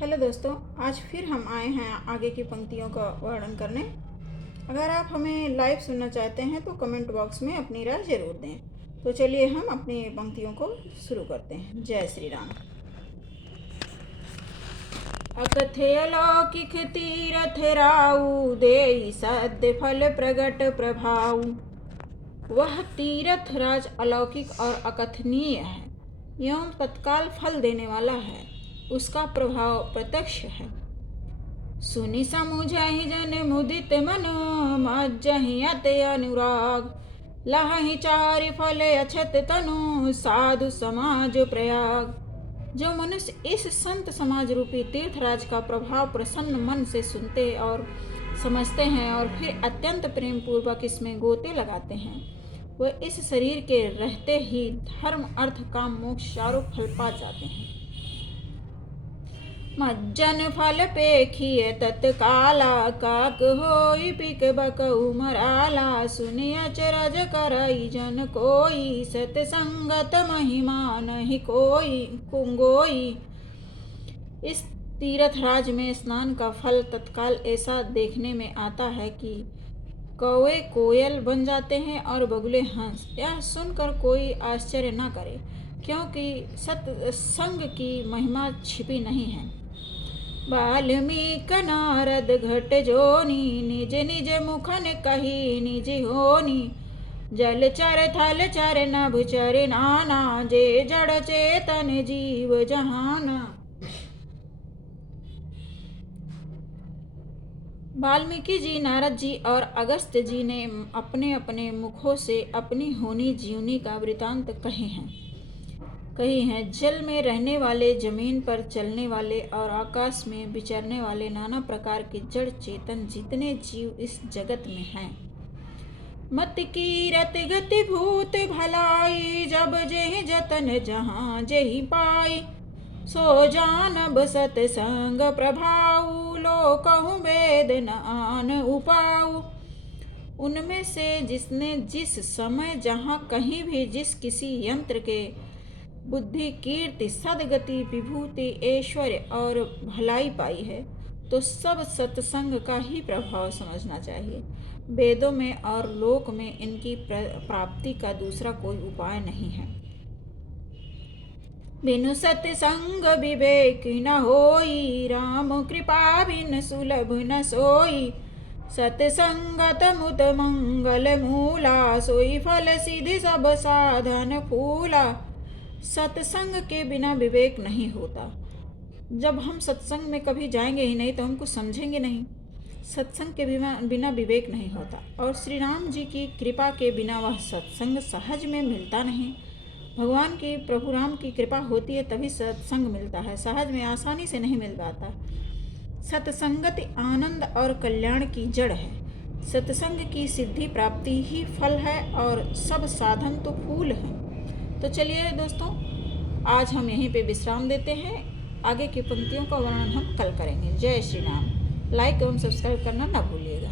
Hello दोस्तों, आज फिर हम आए हैं आगे की पंक्तियों का वर्णन करने। अगर आप हमें लाइव सुनना चाहते हैं तो कमेंट बॉक्स में अपनी राय ज़रूर दें। तो चलिए हम अपनी पंक्तियों को शुरू करते हैं। जय श्री राम। अकथय अलौकिक तीरथ राऊ, देई सद्य फल प्रगट प्रभाऊ। वह तीरथ राज अलौकिक और अकथनीय है एवं तत्काल फल देने वाला है। उसका प्रभाव प्रत्यक्ष है। सुनि समुझहि जन मुदित मन, मज्जहि अति अनुराग। लहहि चारि फल अछत तनु, साधु समाज प्रयाग। जो मनुष्य इस संत समाज रूपी तीर्थराज का प्रभाव प्रसन्न मन से सुनते और समझते हैं और फिर अत्यंत प्रेम पूर्वक इसमें गोते लगाते हैं, वह इस शरीर के रहते ही धर्म अर्थ काम मोक्ष चारों फल पा जाते हैं। मज्जन फल पेखिय तत्काला, काक होई पिक बकऊ मराला। सुनि अचरज करई जन कोई, सतसंगत महिमा नहीं कोई कुंगोई। इस तीर्थराज में स्नान का फल तत्काल ऐसा देखने में आता है कि कौवे कोयल बन जाते हैं और बगुले हंस। यह सुनकर कोई आश्चर्य न करे, क्योंकि सत्संग की महिमा छिपी नहीं है। वाल्मीकि नारद घट जोनी, निज निज मुखन कही निज होनी। जल चर थल चर नभ चर नाना, जे जड़ चेतन जीव जहाना। वाल्मीकि जी, नारद जी और अगस्त्य जी ने अपने अपने मुखों से अपनी होनी जीवनी का वृतांत कही हैं। जल में रहने वाले, जमीन पर चलने वाले और आकाश में विचरने वाले नाना प्रकार के जड़ चेतन जितने जीव इस जगत में हैं। मत कीरत गति भूत भलाई, जब जेहि जतन जहाँ जेहि पाई। सो जानब सतसंग प्रभाऊ, लो कहूँ वेद न आन उपाऊ। उनमें से जिसने जिस समय जहाँ कहीं भी जिस किसी यंत्र के बुद्धि, कीर्ति, सदगति, विभूति, ऐश्वर्य और भलाई पाई है, तो सब सत्संग का ही प्रभाव समझना चाहिए। वेदों में और लोक में इनकी प्राप्ति का दूसरा कोई उपाय नहीं है। बिनु सत्संग विवेक न होई, राम कृपा बिन सुलभ न सोई। सत्संगत मुत मंगल मूला, सोई फल सिद्धि सब साधन फूला। सत्संग के बिना विवेक नहीं होता। जब हम सत्संग में कभी जाएंगे ही नहीं तो हम कुछ समझेंगे नहीं। सत्संग के बिना विवेक नहीं होता। और श्री राम जी की कृपा के बिना वह सत्संग सहज में मिलता नहीं। भगवान की, प्रभु राम की कृपा होती है तभी सत्संग मिलता है, सहज में आसानी से नहीं मिल पाता। सत्संगति आनंद और कल्याण की जड़ है। सत्संग की सिद्धि प्राप्ति ही फल है और सब साधन तो फूल हैं। तो चलिए दोस्तों, आज हम यहीं पे विश्राम देते हैं। आगे की पंक्तियों का वर्णन हम कल करेंगे। जय श्री राम। लाइक एवं सब्सक्राइब करना ना भूलिएगा।